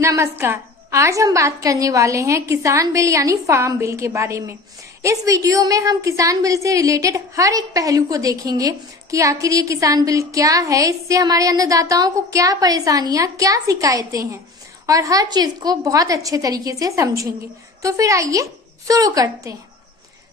नमस्कार। आज हम बात करने वाले हैं किसान बिल यानी फार्म बिल के बारे में। इस वीडियो में हम किसान बिल से रिलेटेड हर एक पहलू को देखेंगे कि आखिर ये किसान बिल क्या है, इससे हमारे अन्नदाताओं को क्या परेशानियां, क्या शिकायतें हैं और हर चीज को बहुत अच्छे तरीके से समझेंगे। तो फिर आइए शुरू करते हैं।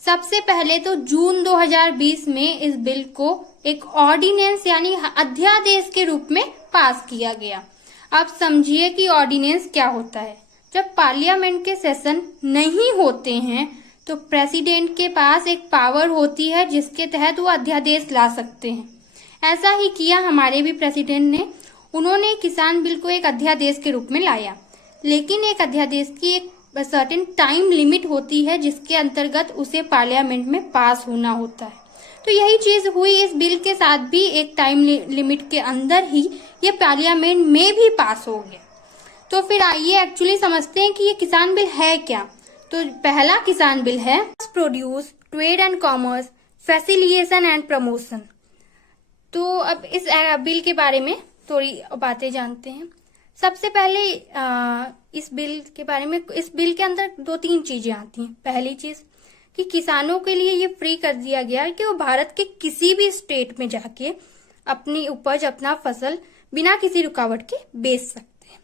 सबसे पहले तो जून 2020 में इस बिल को एक ऑर्डिनेंस यानी अध्यादेश के रूप में पास किया गया। अब समझिए कि ऑर्डिनेंस क्या होता है। जब पार्लियामेंट के सेशन नहीं होते हैं तो प्रेसिडेंट के पास एक पावर होती है जिसके तहत वो अध्यादेश ला सकते हैं। ऐसा ही किया हमारे भी प्रेसिडेंट ने। उन्होंने किसान बिल को एक अध्यादेश के रूप में लाया, लेकिन एक अध्यादेश की एक सर्टेन टाइम लिमिट होती है जिसके अंतर्गत उसे पार्लियामेंट में पास होना होता है। तो यही चीज हुई इस बिल के साथ भी। एक टाइम लिमिट के अंदर ही ये पार्लियामेंट में भी पास हो गया। तो फिर आइए एक्चुअली समझते हैं कि ये किसान बिल है क्या। तो पहला किसान बिल है produce, trade and commerce, facilitation and promotion. तो अब इस बिल के बारे में थोड़ी बातें जानते हैं। सबसे पहले इस बिल के बारे में, इस बिल के अंदर 2-3 चीजें आती हैं। पहली चीज कि किसानों के लिए ये फ्री कर दिया गया है कि वो भारत के किसी भी स्टेट में जाके अपनी उपज, अपना फसल बिना किसी रुकावट के बेच सकते हैं।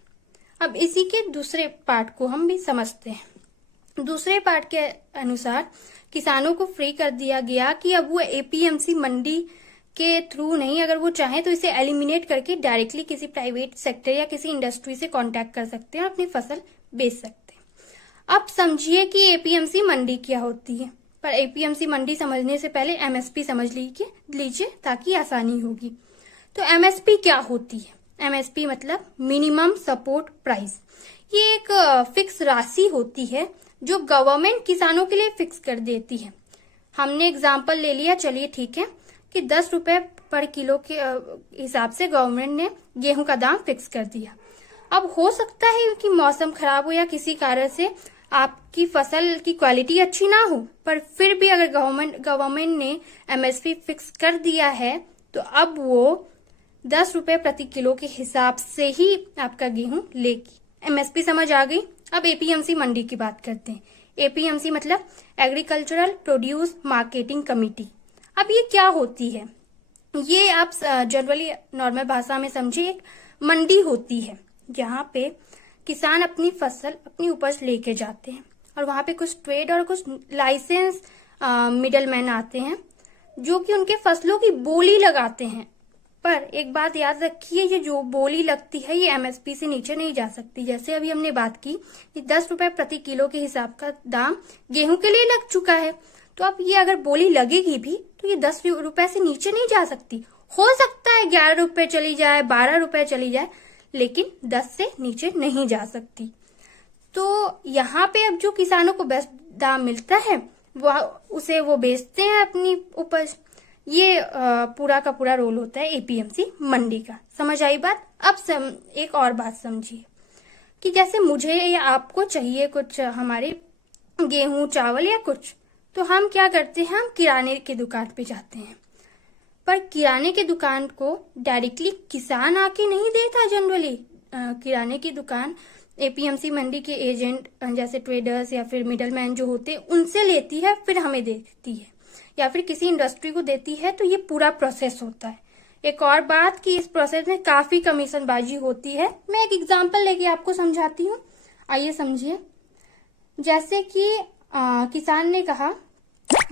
अब इसी के दूसरे पार्ट को हम भी समझते हैं। दूसरे पार्ट के अनुसार किसानों को फ्री कर दिया गया कि अब वो एपीएमसी मंडी के थ्रू नहीं, अगर वो चाहें तो इसे एलिमिनेट करके डायरेक्टली किसी प्राइवेट सेक्टर या किसी इंडस्ट्री से कांटेक्ट कर सकते हैं और अपनी फसल बेच सकते हैं। अब समझिए कि एपीएमसी मंडी क्या होती है, पर एपीएमसी मंडी समझने से पहले एमएसपी समझ लीजिए ताकि आसानी होगी। तो एमएसपी क्या होती है? एमएसपी मतलब मिनिमम सपोर्ट प्राइस। ये एक फिक्स राशि होती है जो गवर्नमेंट किसानों के लिए फिक्स कर देती है। हमने एग्जाम्पल ले लिया, चलिए ठीक है, कि 10 रुपए पर किलो के हिसाब से गवर्नमेंट ने गेहूं का दाम फिक्स कर दिया। अब हो सकता है कि मौसम खराब हो या किसी कारण से आपकी फसल की क्वालिटी अच्छी ना हो, पर फिर भी अगर गवर्नमेंट ने एमएसपी फिक्स कर दिया है तो अब वो 10 रुपए प्रति किलो के हिसाब से ही आपका गेहूं लेगी। एमएसपी समझ आ गई। अब एपीएमसी मंडी की बात करते हैं। एपीएमसी मतलब एग्रीकल्चरल प्रोड्यूस मार्केटिंग कमेटी। अब ये क्या होती है? ये आप जनरली नॉर्मल भाषा में समझिए, एक मंडी होती है जहाँ पे किसान अपनी फसल, अपनी उपज लेके जाते हैं और वहां पे कुछ ट्रेड और कुछ लाइसेंस मिडलमैन आते हैं जो कि उनके फसलों की बोली लगाते हैं। पर एक बात याद रखिए, ये जो बोली लगती है ये एमएसपी से नीचे नहीं जा सकती। जैसे अभी हमने बात की कि 10 रुपए प्रति किलो के हिसाब का दाम गेहूं के लिए लग चुका है, तो अब ये अगर बोली लगेगी भी तो ये 10 रुपए से नीचे नहीं जा सकती। हो सकता है 11 रुपए चली जाए, 12 रुपए चली जाए, लेकिन 10 से नीचे नहीं जा सकती। तो यहाँ पे अब जो किसानों को बेस्ट दाम मिलता है वो बेचते हैं अपनी उपज। ये पूरा का पूरा रोल होता है एपीएमसी मंडी का। समझ आई बात? अब एक और बात समझिए कि जैसे मुझे या आपको चाहिए कुछ हमारे गेहूं, चावल या कुछ, तो हम क्या करते हैं, हम किराने की दुकान पे जाते हैं। पर किराने की दुकान को डायरेक्टली किसान आके नहीं देता। जनरली किराने की दुकान एपीएमसी मंडी के एजेंट जैसे ट्रेडर्स या फिर मिडलमैन जो होते हैं उनसे लेती है, फिर हमें देती है या फिर किसी इंडस्ट्री को देती है। तो ये पूरा प्रोसेस होता है। एक और बात कि इस प्रोसेस में काफी कमीशनबाजी होती है। मैं एक एग्जांपल लेके आपको समझाती हूँ, आइए समझिए। जैसे कि किसान ने कहा,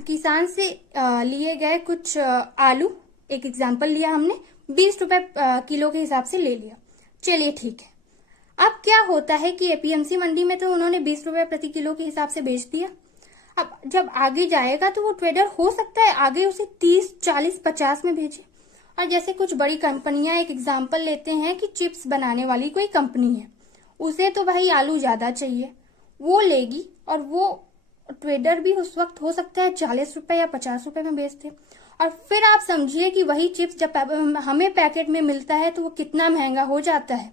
किसान से लिए गए कुछ आलू, एक एग्जांपल लिया हमने, 20 रुपए किलो के हिसाब से ले लिया। चलिए ठीक है। अब क्या होता है कि एपीएमसी मंडी में तो उन्होंने 20 रुपए प्रति किलो के हिसाब से बेच दिया। अब जब आगे जाएगा तो वो ट्रेडर हो सकता है आगे उसे 30, 40, 50 में भेजे। और जैसे कुछ बड़ी कंपनियां, एक एग्जांपल लेते हैं कि चिप्स बनाने वाली कोई कंपनी है, उसे तो भाई आलू ज्यादा चाहिए, वो लेगी और वो ट्रेडर भी उस वक्त हो सकता है 40 रुपए या 50 रुपए में बेचते। और फिर आप समझिए कि वही चिप्स जब हमें पैकेट में मिलता है तो वो कितना महंगा हो जाता है।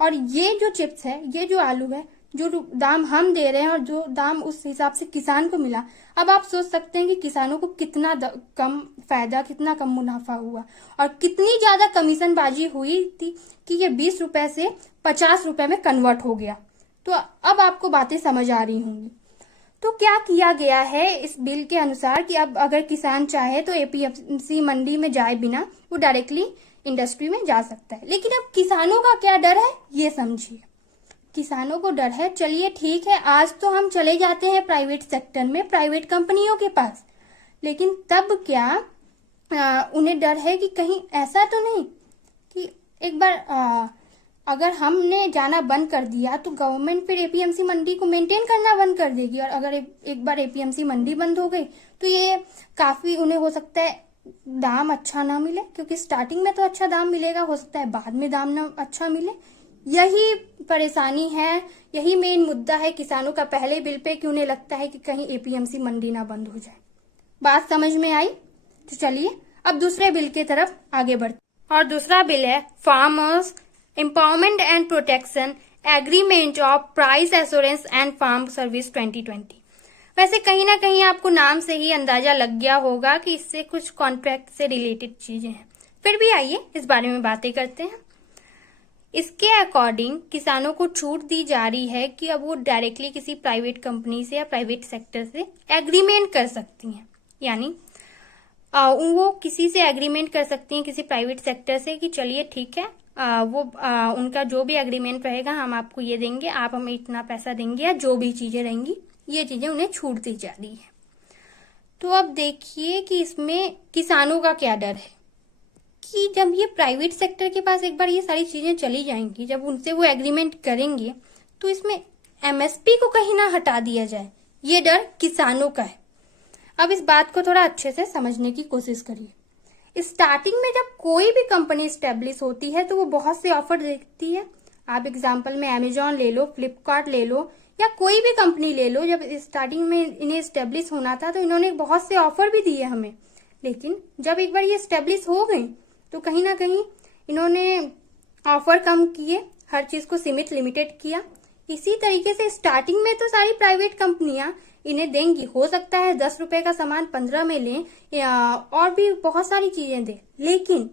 और ये जो चिप्स है, ये जो आलू है, जो दाम हम दे रहे हैं और जो दाम उस हिसाब से किसान को मिला, अब आप सोच सकते हैं कि किसानों को कितना कम फायदा, कितना कम मुनाफा हुआ और कितनी ज्यादा कमीशन बाजी हुई थी कि ये 20 रुपए से 50 रुपए में कन्वर्ट हो गया। तो अब आपको बातें समझ आ रही होंगी। तो क्या किया गया है इस बिल के अनुसार कि अब अगर किसान चाहे तो एपीएमसी मंडी में जाए बिना वो डायरेक्टली इंडस्ट्री में जा सकता है। लेकिन अब किसानों का क्या डर है ये समझिए। किसानों को डर है, चलिए ठीक है, आज तो हम चले जाते हैं प्राइवेट सेक्टर में, प्राइवेट कंपनियों के पास, लेकिन तब क्या उन्हें डर है कि कहीं ऐसा तो नहीं कि एक बार अगर हमने जाना बंद कर दिया तो गवर्नमेंट फिर एपीएमसी मंडी को मेंटेन करना बंद कर देगी, और अगर एक बार एपीएमसी मंडी बंद हो गई तो ये काफी उन्हें हो सकता है दाम अच्छा ना मिले, क्योंकि स्टार्टिंग में तो अच्छा दाम मिलेगा, हो सकता है बाद में दाम ना अच्छा मिले। यही परेशानी है, यही मेन मुद्दा है किसानों का पहले बिल पे कि उन्हें लगता है कि कहीं एपीएमसी मंडी ना बंद हो जाए। बात समझ में आई? तो चलिए अब दूसरे बिल की तरफ आगे बढ़ते, और दूसरा बिल है farmers empowerment and protection agreement of price assurance and farm service 2020। वैसे कहीं ना कहीं आपको नाम से ही अंदाजा लग गया होगा कि इससे कुछ कॉन्ट्रैक्ट से रिलेटेड चीजें हैं, फिर भी आइए इस बारे में बातें करते हैं। इसके अकॉर्डिंग किसानों को छूट दी जा रही है कि अब वो डायरेक्टली किसी प्राइवेट कंपनी से या प्राइवेट सेक्टर से एग्रीमेंट कर सकती हैं, यानी वो किसी से एग्रीमेंट कर सकती हैं, किसी प्राइवेट सेक्टर से, कि चलिए ठीक है, उनका जो भी एग्रीमेंट रहेगा हम आपको ये देंगे, आप हमें इतना पैसा देंगे, या जो भी चीजें रहेंगी ये चीजें उन्हें छूट दी जा रही है। तो अब देखिए कि इसमें किसानों का क्या डर है कि जब ये प्राइवेट सेक्टर के पास एक बार ये सारी चीजें चली जाएंगी, जब उनसे वो एग्रीमेंट करेंगे तो इसमें एमएसपी को कहीं ना हटा दिया जाए, ये डर किसानों का है। अब इस बात को थोड़ा अच्छे से समझने की कोशिश करिए। स्टार्टिंग में जब कोई भी कंपनी स्टेब्लिश होती है तो वो बहुत से ऑफर देती है। आप एग्जांपल में अमेजॉन ले लो, फ्लिपकार्ट ले लो, या कोई भी कंपनी ले लो। जब स्टार्टिंग में इन्हें स्टेब्लिश होना था तो इन्होंने बहुत से ऑफर भी दिए हमें, लेकिन जब एक बार ये स्टेब्लिश हो गई तो कहीं ना कहीं इन्होंने ऑफर कम किए, हर चीज को सीमित लिमिटेड किया। इसी तरीके से स्टार्टिंग में तो सारी प्राइवेट कंपनियां इन्हें देंगी, हो सकता है 10 रुपए का सामान 15 में लें या और भी बहुत सारी चीजें दें, लेकिन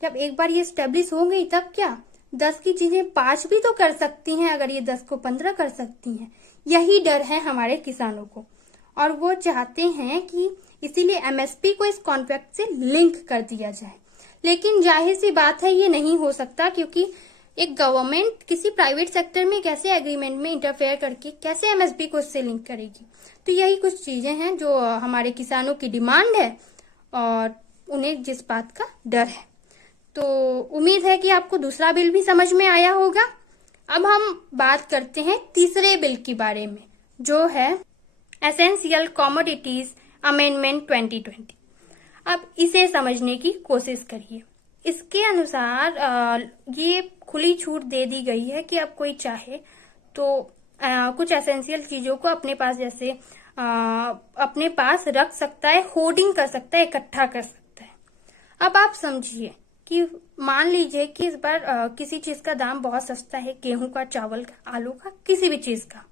जब एक बार ये स्टेब्लिश हो गई तब क्या 10 की चीजें 5 भी तो कर सकती हैं, अगर ये 10 को 15 कर सकती हैं। यही डर है हमारे किसानों को, और वो चाहते हैं कि इसीलिए एमएसपी को इस कॉन्ट्रैक्ट से लिंक कर दिया जाए। लेकिन जाहिर सी बात है ये नहीं हो सकता, क्योंकि एक गवर्नमेंट किसी प्राइवेट सेक्टर में कैसे एग्रीमेंट में इंटरफेयर करके कैसे एमएसपी को इससे लिंक करेगी। तो यही कुछ चीजें हैं जो हमारे किसानों की डिमांड है और उन्हें जिस बात का डर है। तो उम्मीद है कि आपको दूसरा बिल भी समझ में आया होगा। अब हम बात करते हैं तीसरे बिल के बारे में, जो है एसेंशियल कमोडिटीज अमेंडमेंट 2020। अब इसे समझने की कोशिश करिए। इसके अनुसार ये खुली छूट दे दी गई है कि अब कोई चाहे तो कुछ एसेंशियल चीजों को अपने पास, जैसे अपने पास रख सकता है, होर्डिंग कर सकता है, इकट्ठा कर सकता है। अब आप समझिए कि मान लीजिए कि इस बार किसी चीज का दाम बहुत सस्ता है, गेहूं का, चावल का, आलू का, किसी भी चीज का,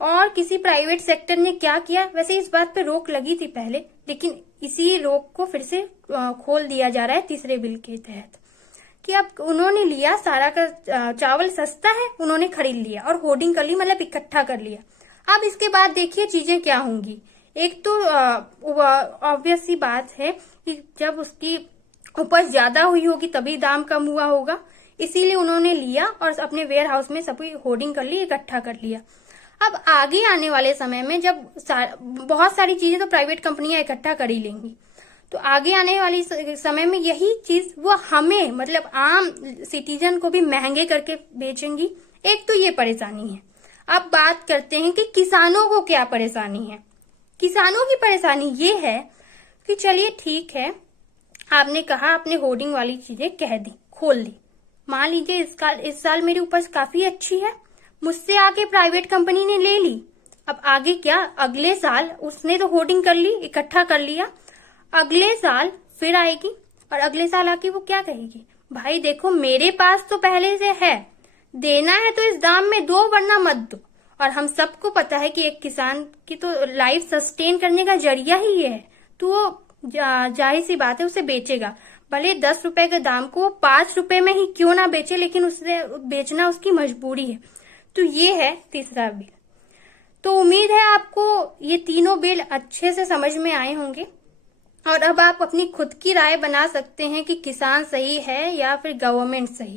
और किसी प्राइवेट सेक्टर ने क्या किया, वैसे इस बात पे रोक लगी थी पहले, लेकिन इसी रोक को फिर से खोल दिया जा रहा है तीसरे बिल के तहत, कि अब उन्होंने लिया सारा का चावल सस्ता है, उन्होंने खरीद लिया और होर्डिंग कर ली, मतलब इकट्ठा कर लिया। अब इसके बाद देखिए चीजें क्या होंगी। एक तो ऑब्वियस सी बात है कि जब उसकी उपज ज्यादा हुई होगी तभी दाम कम हुआ होगा, इसीलिए उन्होंने लिया और अपने वेयर हाउस में सभी होर्डिंग कर ली, इकट्ठा कर लिया। अब आगे आने वाले समय में जब बहुत सारी चीजें तो प्राइवेट कंपनियां इकट्ठा कर ही लेंगी, तो आगे आने वाली समय में यही चीज वो हमें, मतलब आम सिटीजन को भी महंगे करके बेचेंगी। एक तो ये परेशानी है। अब बात करते हैं कि किसानों को क्या परेशानी है। किसानों की परेशानी ये है कि चलिए ठीक है, आपने कहा, आपने होर्डिंग वाली चीजें कह दी, खोल दी। मान लीजिए इस साल मेरी उपज काफी अच्छी है, मुझसे आके प्राइवेट कंपनी ने ले ली। अब आगे क्या, अगले साल उसने तो होर्डिंग कर ली, इकट्ठा कर लिया, अगले साल फिर आएगी और अगले साल आके वो क्या कहेगी, भाई देखो मेरे पास तो पहले से है, देना है तो इस दाम में दो वरना मत दो। और हम सबको पता है कि एक किसान की तो लाइफ सस्टेन करने का जरिया ही ये है, तो वो जाहिर सी बात है उसे बेचेगा। भले 10 रुपए के दाम को वो 5 रुपए में ही क्यों ना बेचे, लेकिन उसे बेचना उसकी मजबूरी है। तो ये है तीसरा बिल। तो उम्मीद है आपको ये तीनों बिल अच्छे से समझ में आए होंगे और अब आप अपनी खुद की राय बना सकते हैं कि किसान सही है या फिर गवर्नमेंट सही।